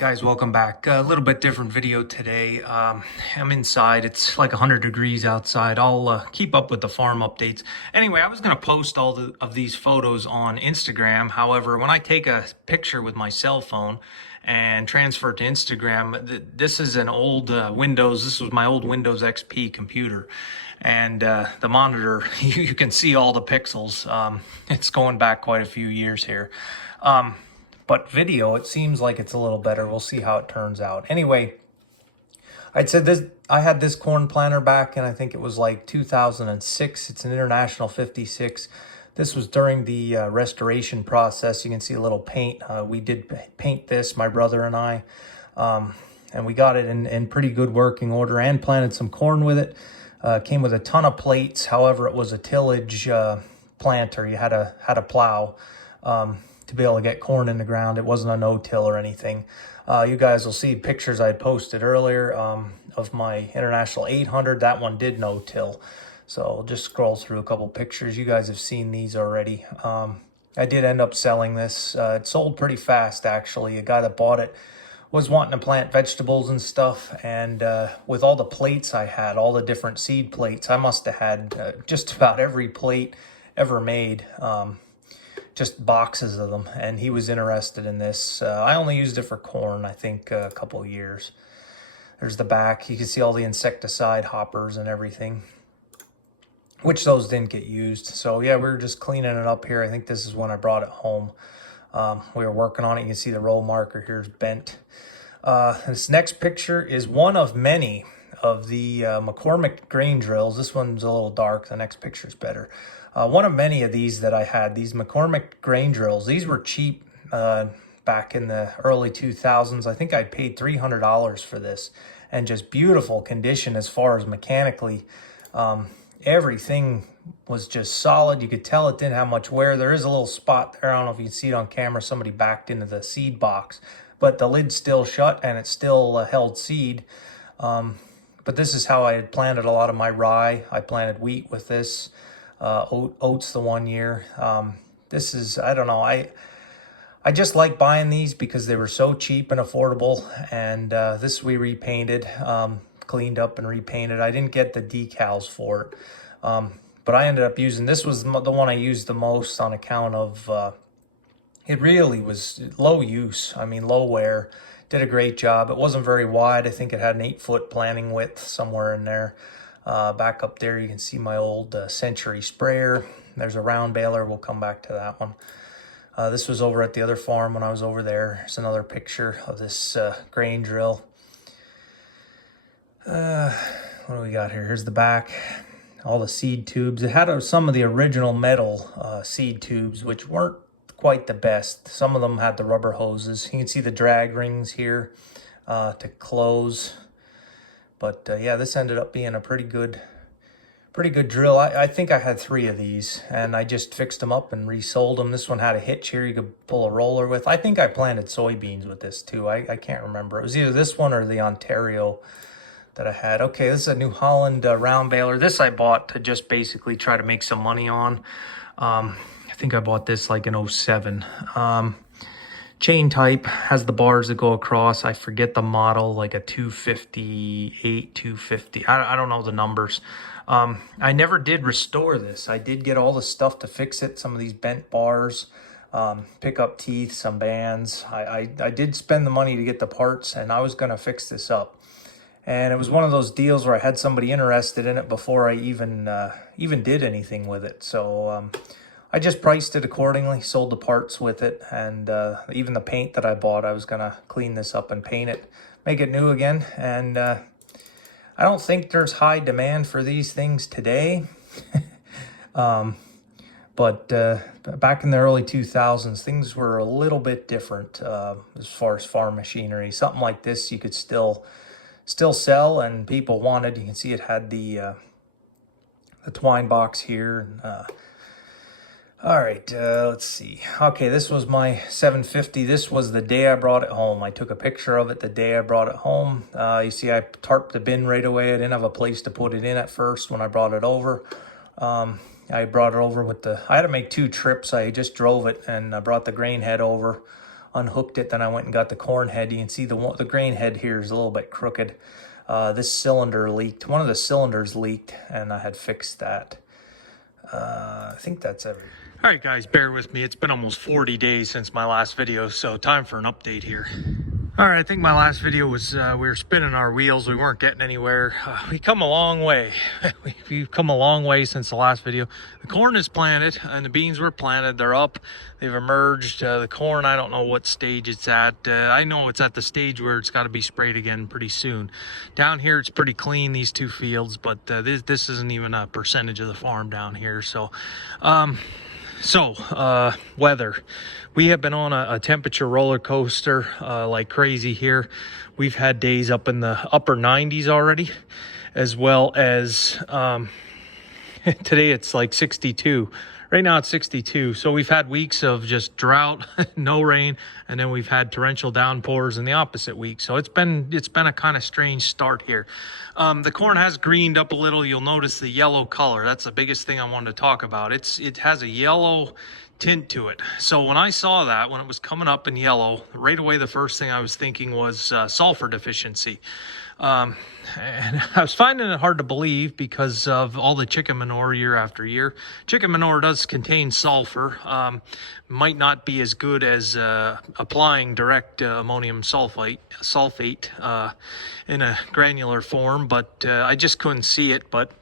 Guys, welcome back. A little bit different video today. I'm inside. It's like 100 degrees outside. I'll keep up with the farm updates. Anyway, I was going to post all of these photos on Instagram. However, when I take a picture with my cell phone and transfer it to Instagram, this is an old Windows. This was my old Windows XP computer. And the monitor, you can see all the pixels. It's going back quite a few years here. But video, it seems like it's a little better. We'll see how it turns out. Anyway, I had this corn planter back in, I think it was like 2006. It's an International 56. This was during the restoration process. You can see a little paint. We did paint this, my brother and I. And we got it in pretty good working order and planted some corn with it. Came with a ton of plates. However, it was a tillage planter. You had a plow. To be able to get corn in the ground. It wasn't a no-till or anything. You guys will see pictures I posted earlier of my International 800. That one did no-till. So I'll just scroll through a couple pictures. You guys have seen these already. I did end up selling this. It sold pretty fast, actually. A guy that bought it was wanting to plant vegetables and stuff. And with all the plates I had, all the different seed plates, I must have had just about every plate ever made. Just boxes of them, and he was interested in this. I only used it for corn, I think, a couple of years. There's the back. You can see all the insecticide hoppers and everything, which those didn't get used. So yeah, we were just cleaning it up here. I think this is when I brought it home. We were working on it. You can see the roll marker here is bent. This next picture is one of many of the Mccormick grain drills. This one's a little dark. The next picture is better. One of many of these that I had, these Mccormick grain drills. These were cheap back in the early 2000s. I think I paid $300 for this, and just beautiful condition as far as mechanically. Everything was just solid. You could tell it didn't have much wear. There is a little spot there. I don't know if you can see it on camera. Somebody backed into the seed box, but the lid's still shut and it still held seed. But this is how I had planted a lot of my rye. I planted wheat with this. Oats the one year. This is, I don't know, I just like buying these because they were so cheap and affordable. And this we repainted, cleaned up and repainted. I didn't get the decals for it, but I ended up using, this was the one I used the most on account of it really was low use. I mean, low wear. Did a great job. It wasn't very wide. I think it had an 8-foot planting width somewhere in there. Back up there, you can see my old Century sprayer. There's a round baler. We'll come back to that one. This was over at the other farm when I was over there. There's another picture of this grain drill. What do we got here? Here's the back. All the seed tubes. It had some of the original metal seed tubes, which weren't quite the best. Some of them had the rubber hoses. You can see the drag rings here to close. But yeah, this ended up being a pretty good drill. I think I had 3 of these, and I just fixed them up and resold them. This one had a hitch here you could pull a roller with. I think I planted soybeans with this too. I can't remember. It was either this one or the Ontario that I had. Okay, this is a New Holland round baler. This I bought to just basically try to make some money on. I think I bought this like in 07. Chain type, has the bars that go across. I forget the model, like a 258, 250. I don't know the numbers. I never did restore this. I did get all the stuff to fix it. Some of these bent bars, pickup teeth, some bands. I did spend the money to get the parts, and I was going to fix this up. And it was one of those deals where I had somebody interested in it before I even did anything with it. So I just priced it accordingly, sold the parts with it, and even the paint that I bought, I was going to clean this up and paint it, make it new again. And I don't think there's high demand for these things today. But back in the early 2000s, things were a little bit different as far as farm machinery. Something like this you could still sell, and people wanted. You can see it had the twine box here. All right, let's see. Okay, this was my 750. This was the day I brought it home. I took a picture of it the day I brought it home. You see I tarped the bin right away. I didn't have a place to put it in at first when I brought it over. I brought it over with I had to make 2 trips. I just drove it and I brought the grain head over unhooked it. Then I went and got the corn head. You can see the grain head here is a little bit crooked. This cylinder leaked. One of the cylinders leaked, and I had fixed that. I think that's everything. All right, guys, bear with me. It's been almost 40 days since my last video, so time for an update here. All right, I think my last video was we were spinning our wheels. We weren't getting anywhere. We come a long way. We've come a long way since the last video. The corn is planted and the beans were planted. They're up. They've emerged. The corn, I don't know what stage it's at. I know it's at the stage where it's got to be sprayed again pretty soon. Down here, it's pretty clean, these two fields, but this isn't even a percentage of the farm down here. So, weather. We have been on a temperature roller coaster like crazy here. We've had days up in the upper 90s already, as well as today it's like 62. Right now it's 62. So we've had weeks of just drought, no rain, and then we've had torrential downpours in the opposite week. So it's been a kind of strange start here. The corn has greened up a little. You'll notice the yellow color. That's the biggest thing I wanted to talk about. It has a yellow tint to it. So when I saw that, when it was coming up in yellow, right away the first thing I was thinking was sulfur deficiency. And I was finding it hard to believe because of all the chicken manure year after year. Chicken manure does contain sulfur. Might not be as good as applying direct ammonium sulfate in a granular form, but I just couldn't see it. But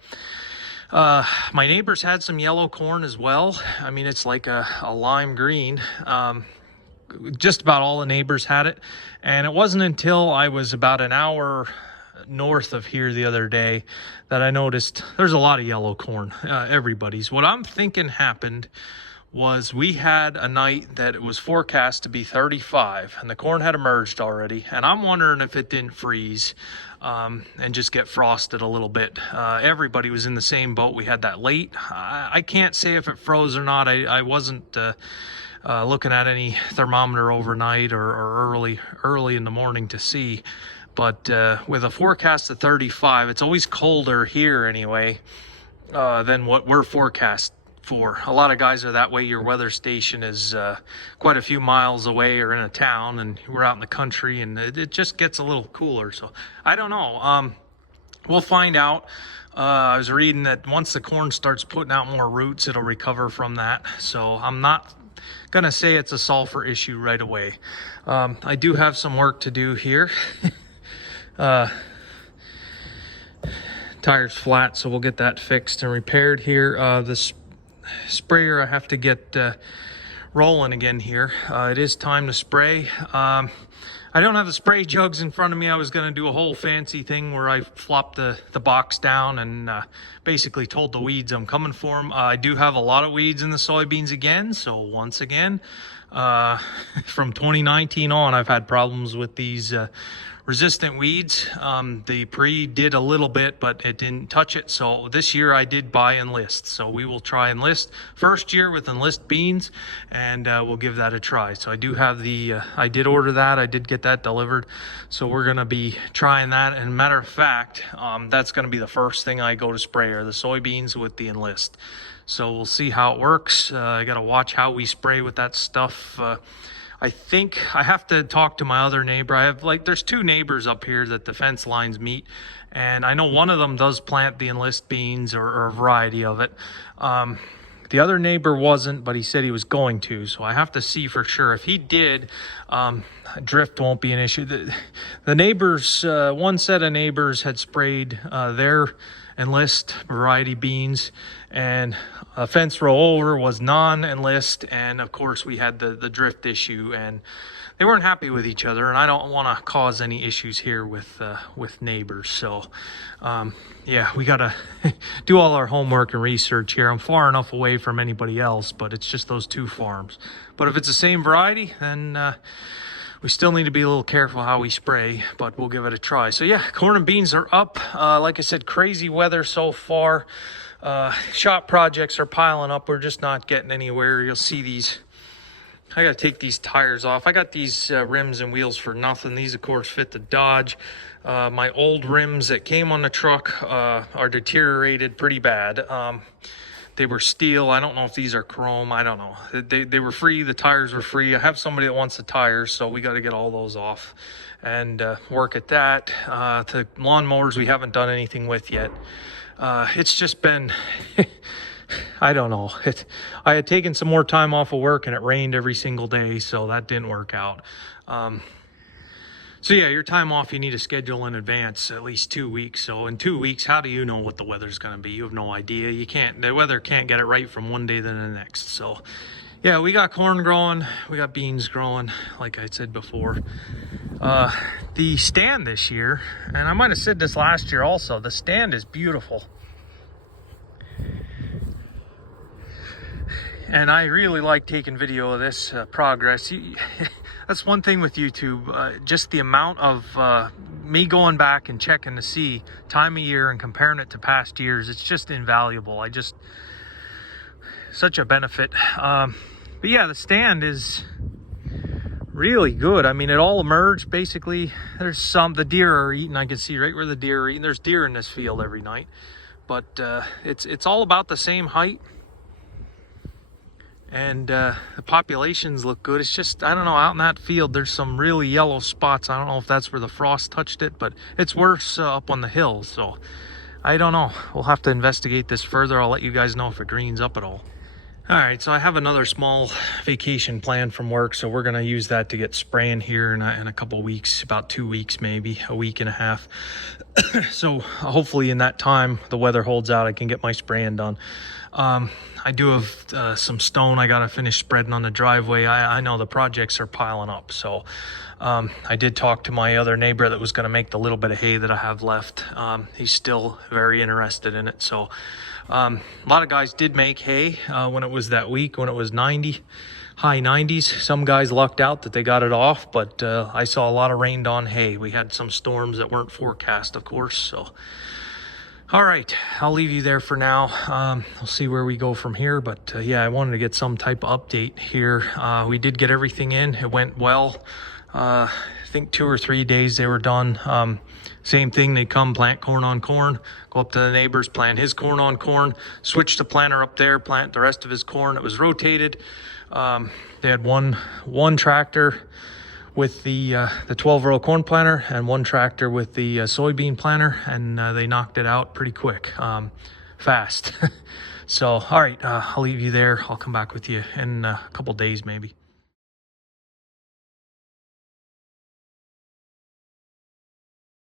my neighbors had some yellow corn as well. I mean, it's like a lime green. Just about all the neighbors had it. And it wasn't until I was about an hour north of here the other day that I noticed there's a lot of yellow corn, everybody's. What I'm thinking happened was we had a night that it was forecast to be 35 and the corn had emerged already, and I'm wondering if it didn't freeze and just get frosted a little bit. Everybody was in the same boat. We had that late. I can't say if it froze or not. I wasn't looking at any thermometer overnight or early in the morning to see. But with a forecast of 35, it's always colder here anyway than what we're forecast for. A lot of guys are that way. Your weather station is quite a few miles away or in a town, and we're out in the country, and it just gets a little cooler. So I don't know. We'll find out. I was reading that once the corn starts putting out more roots, it'll recover from that. So I'm not gonna say it's a sulfur issue right away. I do have some work to do here. Tire's flat, so we'll get that fixed and repaired here. The sprayer I have to get rolling again here. It is time to spray. I don't have the spray jugs in front of me. I was going to do a whole fancy thing where I flopped the box down and basically told the weeds I'm coming for them. I do have a lot of weeds in the soybeans again, so once again, from 2019 on, I've had problems with these resistant weeds. The pre did a little bit, but it didn't touch it. So this year I did buy Enlist. So we will try Enlist first year with Enlist beans, and we'll give that a try. So I do have the, I did order that. I did get that delivered. So we're going to be trying that. And matter of fact, that's going to be the first thing I go to spray are the soybeans with the Enlist. So we'll see how it works. I got to watch how we spray with that stuff. I think I have to talk to my other neighbor. I have there's two neighbors up here that the fence lines meet, and I know one of them does plant the Enlist beans or a variety of it. The other neighbor wasn't, but he said he was going to, so I have to see for sure. If he did, drift won't be an issue. The neighbors, one set of neighbors had sprayed their Enlist variety beans, and a fence row over was non-Enlist, and of course we had the drift issue, and they weren't happy with each other, and I don't want to cause any issues here with neighbors. So yeah, we gotta do all our homework and research here. I'm far enough away from anybody else, but it's just those two farms. But if it's the same variety, then we still need to be a little careful how we spray, but we'll give it a try. So yeah, corn and beans are up. Like I said, crazy weather so far. Shop projects are piling up. We're just not getting anywhere. You'll see these. I got to take these tires off. I got these rims and wheels for nothing. These, of course, fit the Dodge. My old rims that came on the truck are deteriorated pretty bad. They were steel. I don't know if these are chrome. I don't know. They were free. The tires were free. I have somebody that wants the tires, so we got to get all those off and work at that. The lawnmowers we haven't done anything with yet. It's just been, I don't know. I had taken some more time off of work and it rained every single day, so that didn't work out. So yeah, your time off you need to schedule in advance, at least 2 weeks. So in 2 weeks, how do you know what the weather's going to be? You have no idea. The weather can't get it right from one day to the next. So yeah, we got corn growing, we got beans growing, like I said before. The stand this year, and I might have said this last year also, the stand is beautiful. And I really like taking video of this progress. That's one thing with YouTube, just the amount of me going back and checking to see time of year and comparing it to past years. It's just invaluable. Such a benefit. But yeah, the stand is really good. I mean, it all emerged basically. There's the deer are eating. I can see right where the deer are eating. There's deer in this field every night, but it's all about the same height. And the populations look good. It's just, I don't know, out in that field there's some really yellow spots. I don't know if that's where the frost touched it, but it's worse up on the hill. So I don't know, we'll have to investigate this further. I'll let you guys know if it greens up at all. All right, so I have another small vacation planned from work, so we're gonna use that to get spraying here in a couple weeks, about 2 weeks, maybe a week and a half. So hopefully in that time the weather holds out, I can get my spraying done. I do have some stone I gotta finish spreading on the driveway. I know the projects are piling up, so I did talk to my other neighbor that was gonna make the little bit of hay that I have left. He's still very interested in it. So a lot of guys did make hay when it was that week, when it was 90, high 90s. Some guys lucked out that they got it off, but I saw a lot of rained on hay. We had some storms that weren't forecast, of course. So all right, I'll leave you there for now. We'll see where we go from here, but yeah, I wanted to get some type of update here. We did get everything in. It went well. I think 2 or 3 days they were done. Same thing, they come plant corn on corn, go up to the neighbors, plant his corn on corn, switch the planter up there, plant the rest of his corn. It was rotated. They had one tractor with the 12-row corn planter and one tractor with the soybean planter, and they knocked it out pretty quick, fast. So all right, I'll leave you there. I'll come back with you in a couple days maybe.